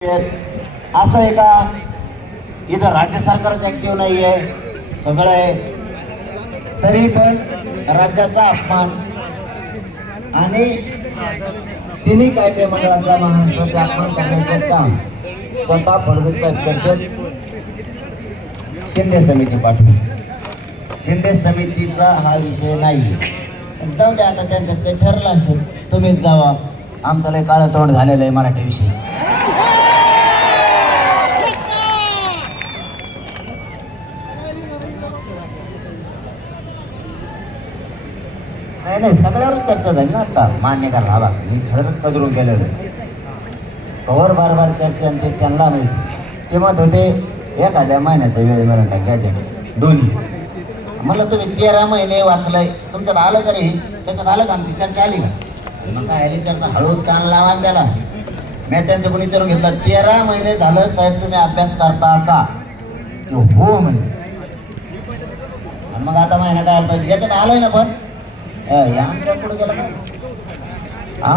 असं आहे का? इथं राज्य सरकारच ऍक्टिव्ह नाही आहे सगळं आहे. तरी पण राज्याचा अपमान. आणि तिन्ही कायदे मंडळाचा महाराष्ट्राचा अपमान करण्याचं काम स्वतः फडणवीस साहेब करतात. शिंदे समिती पाठवून. शिंदे समितीचा हा विषय नाही पण जाऊ द्या आता त्यांच्यात ते ठरलं असेल तुम्हीच जावा. आमचं लय काळं तोंड झालेलं आहे मराठी विषयी. नाही नाही सगळ्यावर चर्चा झाली ना आता. मान्य करा हा भाग मी खरंच कदरून गेलेलो कवर बार बार चर्चा आणि ते त्यांना माहिती. ते म्हणत होते एखाद्या महिन्याचा वेळ मिळून काय गॅजेट दोन्ही. म्हटलं तुम्ही तेरा महिने वाचलंय. तुमच्यात आलं तरी त्याच्यात आलं का आमची चर्चा? आली का? मग काय आली चर्चा? हळूच कान लावा त्याला. मी त्यांच्याकडून विचारून घेतला तेरा महिने झालं साहेब तुम्ही अभ्यास करता का? हो म्हणजे मग आता महिना काय आला पाहिजे? याच्यात आलंय ना पण. ஏன் கொடுக்கலாம்